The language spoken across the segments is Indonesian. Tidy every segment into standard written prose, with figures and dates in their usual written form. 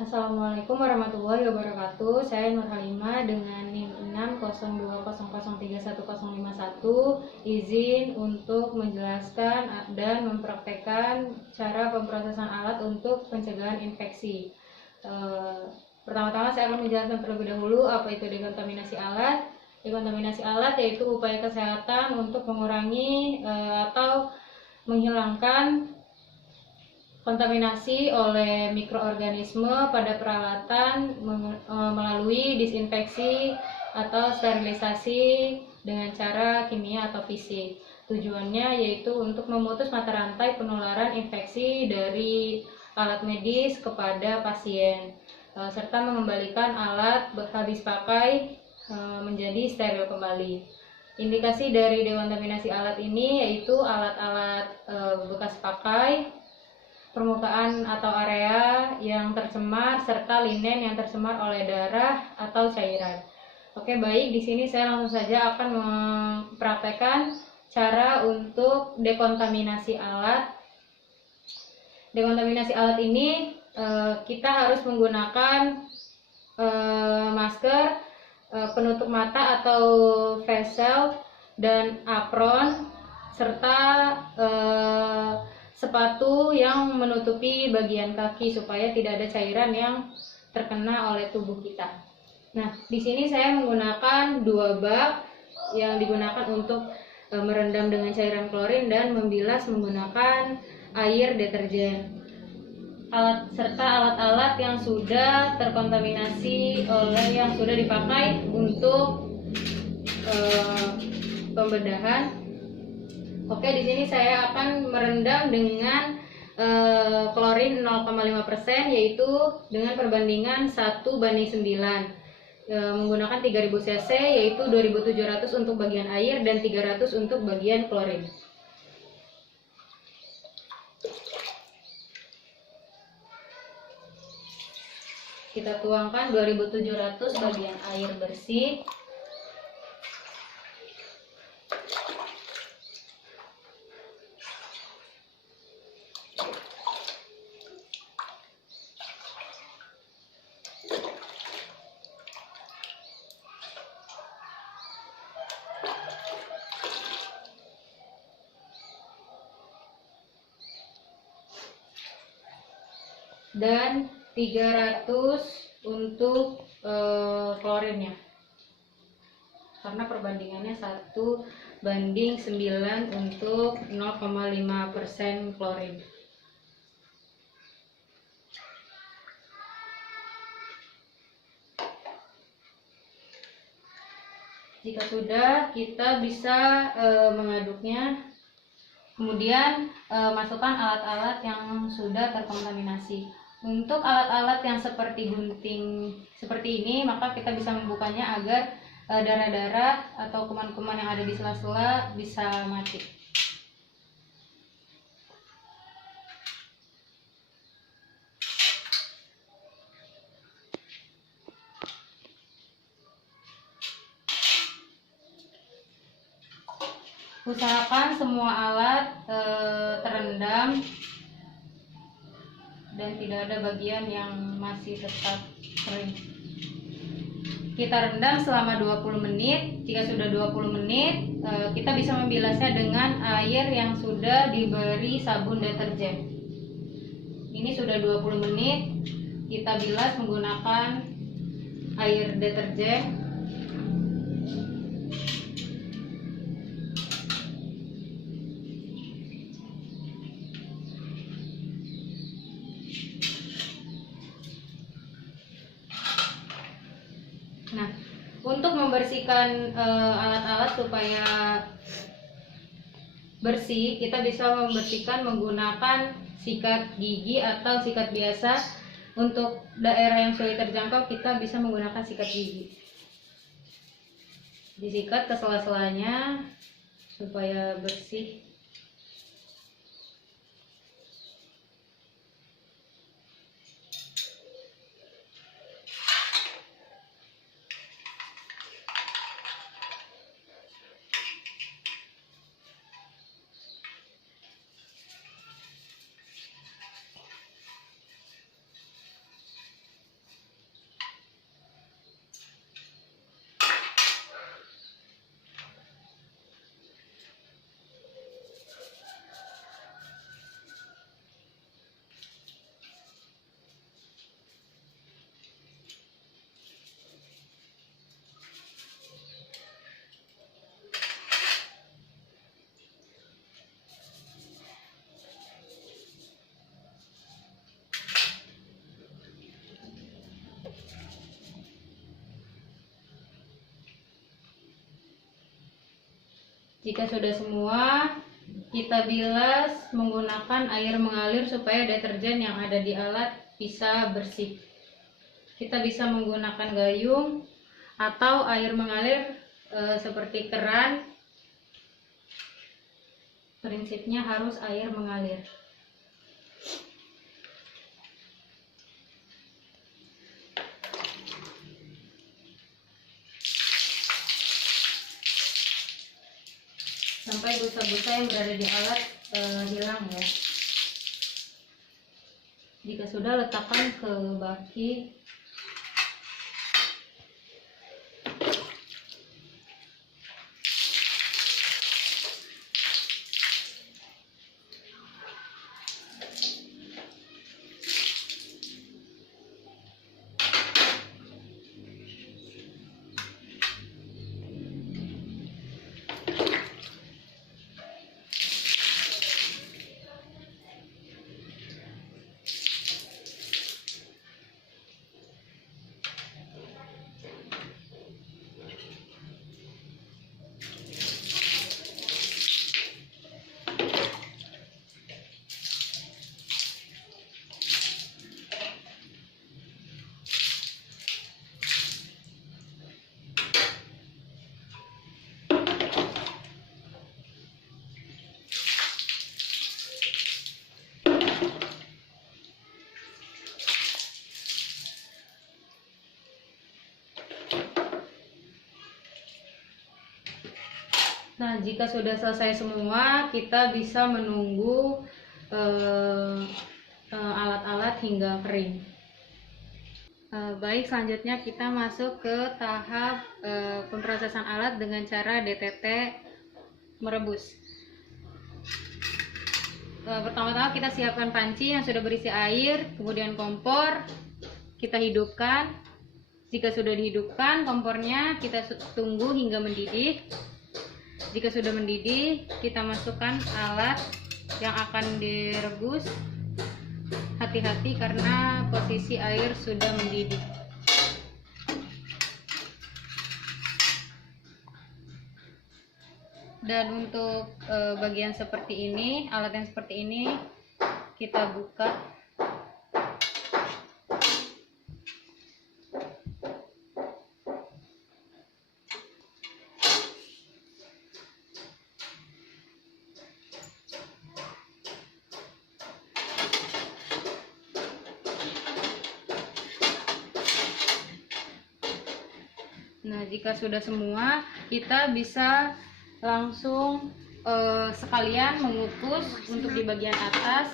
Assalamualaikum warahmatullahi wabarakatuh. Saya Nur Halimah dengan NIM 60200311051 izin untuk menjelaskan dan mempraktekkan cara pemrosesan alat untuk pencegahan infeksi. Pertama-tama saya akan menjelaskan terlebih dahulu apa itu dekontaminasi alat. Dekontaminasi alat yaitu upaya kesehatan untuk mengurangi atau menghilangkan kontaminasi oleh mikroorganisme pada peralatan melalui disinfeksi atau sterilisasi dengan cara kimia atau fisik. Tujuannya yaitu untuk memutus mata rantai penularan infeksi dari alat medis kepada pasien, serta mengembalikan alat habis pakai menjadi steril kembali. Indikasi dari dekontaminasi alat ini yaitu alat-alat bekas pakai, permukaan atau area yang tercemar, serta linen yang tercemar oleh darah atau cairan. Oke, baik, di sini saya langsung saja akan mempraktekkan cara untuk dekontaminasi alat. Dekontaminasi alat ini kita harus menggunakan masker, penutup mata atau face shield, dan apron, serta sepatu yang menutupi bagian kaki supaya tidak ada cairan yang terkena oleh tubuh kita. Nah, di sini saya menggunakan 2 bak yang digunakan untuk merendam dengan cairan klorin dan membilas menggunakan air deterjen. Serta alat-alat yang sudah terkontaminasi oleh yang sudah dipakai untuk pembedahan. Oke, di sini saya akan merendam dengan klorin 0,5%, yaitu dengan perbandingan 1:9, menggunakan 3000 cc, yaitu 2700 untuk bagian air dan 300 untuk bagian klorin. Kita tuangkan 2700 bagian air bersih. Dan 300 untuk klorinnya, karena perbandingannya 1:9 untuk 0,5% klorin. Jika sudah, kita bisa mengaduknya. Kemudian masukkan alat-alat yang sudah terkontaminasi. Untuk alat-alat yang seperti gunting seperti ini, maka kita bisa membukanya agar darah-darah atau kuman-kuman yang ada di sela-sela bisa mati. Usahakan semua alat terendam dan tidak ada bagian yang masih tetap kering. Kita rendam selama 20 menit. Jika sudah 20 menit, kita bisa membilasnya dengan air yang sudah diberi sabun deterjen. Ini sudah 20 menit, kita bilas menggunakan air deterjen. Nah, untuk membersihkan alat-alat supaya bersih, kita bisa membersihkan menggunakan sikat gigi atau sikat biasa. Untuk daerah yang sulit terjangkau, kita bisa menggunakan sikat gigi. Disikat ke sela-selanya supaya bersih. Jika sudah semua, kita bilas menggunakan air mengalir supaya deterjen yang ada di alat bisa bersih. Kita bisa menggunakan gayung atau air mengalir seperti keran. Prinsipnya harus air mengalir. Sampai busa-busa yang berada di alat hilang ya. Jika sudah, letakkan ke baki. Nah, jika sudah selesai semua, kita bisa menunggu alat-alat hingga kering. Baik, selanjutnya kita masuk ke tahap pemrosesan alat dengan cara DTT merebus. Pertama-tama kita siapkan panci yang sudah berisi air, kemudian kompor kita hidupkan. Jika sudah dihidupkan kompornya, kita tunggu hingga mendidih. Jika sudah mendidih, kita masukkan alat yang akan direbus. Hati-hati karena posisi air sudah mendidih. Dan untuk bagian seperti ini, alat yang seperti ini kita buka. Nah, jika sudah semua, kita bisa langsung sekalian mengukus untuk di bagian atas,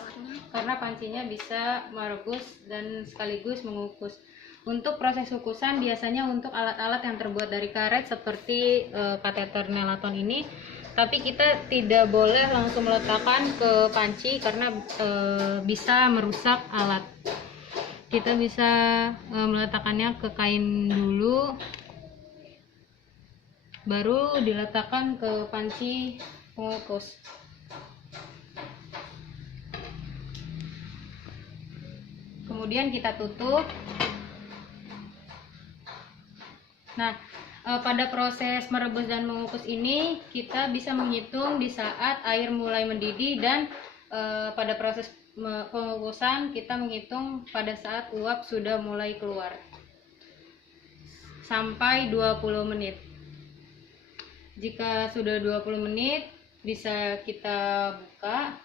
karena pancinya bisa merebus dan sekaligus mengukus. Untuk proses kukusan biasanya untuk alat-alat yang terbuat dari karet seperti kateter nelaton ini, tapi kita tidak boleh langsung meletakkan ke panci karena bisa merusak alat. Kita bisa meletakkannya ke kain dulu, baru diletakkan ke panci pengukus. Kemudian kita tutup. Nah, pada proses merebus dan mengukus ini kita bisa menghitung di saat air mulai mendidih, dan pada proses pengukusan kita menghitung pada saat uap sudah mulai keluar sampai 20 menit. Jika sudah 20 menit, bisa kita buka.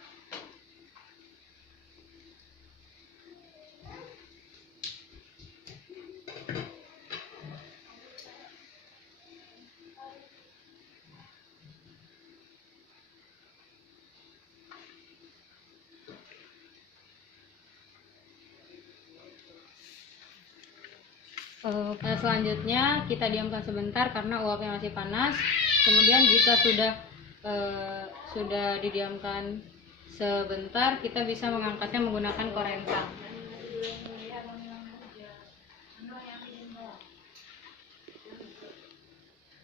Selanjutnya kita diamkan sebentar karena uapnya masih panas. Kemudian jika sudah didiamkan sebentar, kita bisa mengangkatnya menggunakan korensang.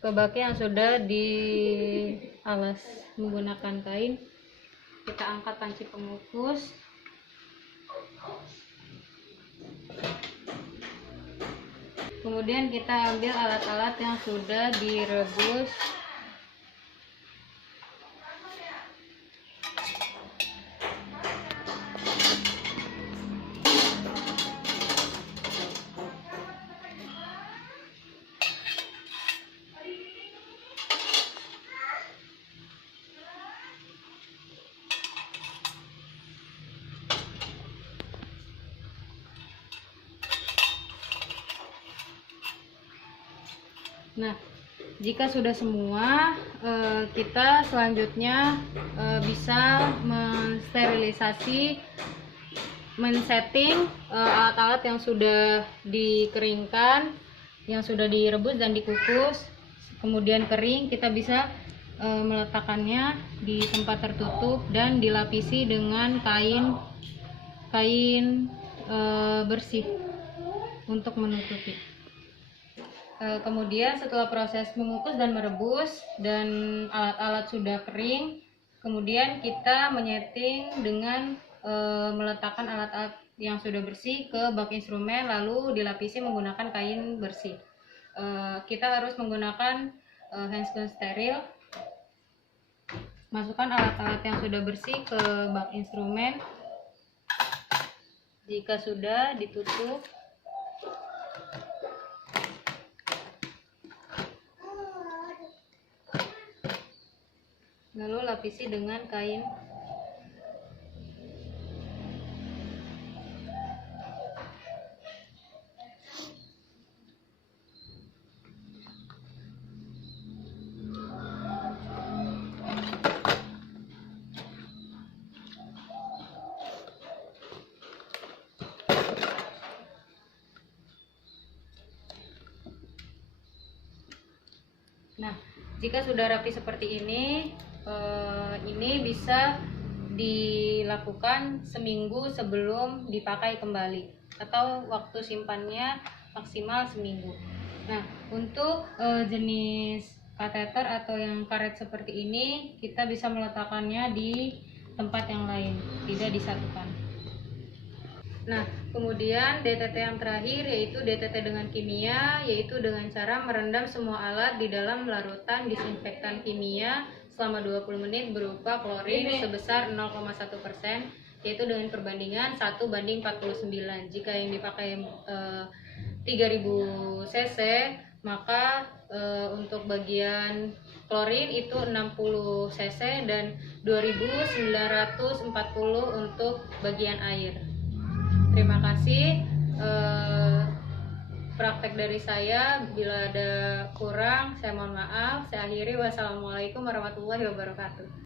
Ke baki yang sudah dialas menggunakan kain, kita angkat panci pengukus. Kemudian kita ambil alat-alat yang sudah direbus. Nah, jika sudah semua, kita selanjutnya bisa mensterilisasi, men-setting alat-alat yang sudah dikeringkan, yang sudah direbus dan dikukus, kemudian kering. Kita bisa meletakkannya di tempat tertutup dan dilapisi dengan kain bersih untuk menutupi. Kemudian setelah proses mengukus dan merebus dan alat-alat sudah kering, kemudian kita menyeting dengan meletakkan alat-alat yang sudah bersih ke bak instrumen, lalu dilapisi menggunakan kain bersih. Kita harus menggunakan handscreen steril. Masukkan alat-alat yang sudah bersih ke bak instrumen. Jika sudah, ditutup. Lalu lapisi dengan kain. Nah, jika sudah rapi seperti ini bisa dilakukan seminggu sebelum dipakai kembali, atau waktu simpannya maksimal seminggu. Nah, untuk jenis kateter atau yang karet seperti ini, kita bisa meletakkannya di tempat yang lain, tidak disatukan. Nah, kemudian DTT yang terakhir yaitu DTT dengan kimia, yaitu dengan cara merendam semua alat di dalam larutan disinfektan kimia selama 20 menit berupa klorin sebesar 0,1%, yaitu dengan perbandingan 1:49. Jika yang dipakai 3000 cc, maka untuk bagian klorin itu 60 cc dan 2940 untuk bagian air. Terima kasih. Praktek dari saya. Bila ada kurang, saya mohon maaf. Saya akhiri. Wassalamualaikum warahmatullahi wabarakatuh.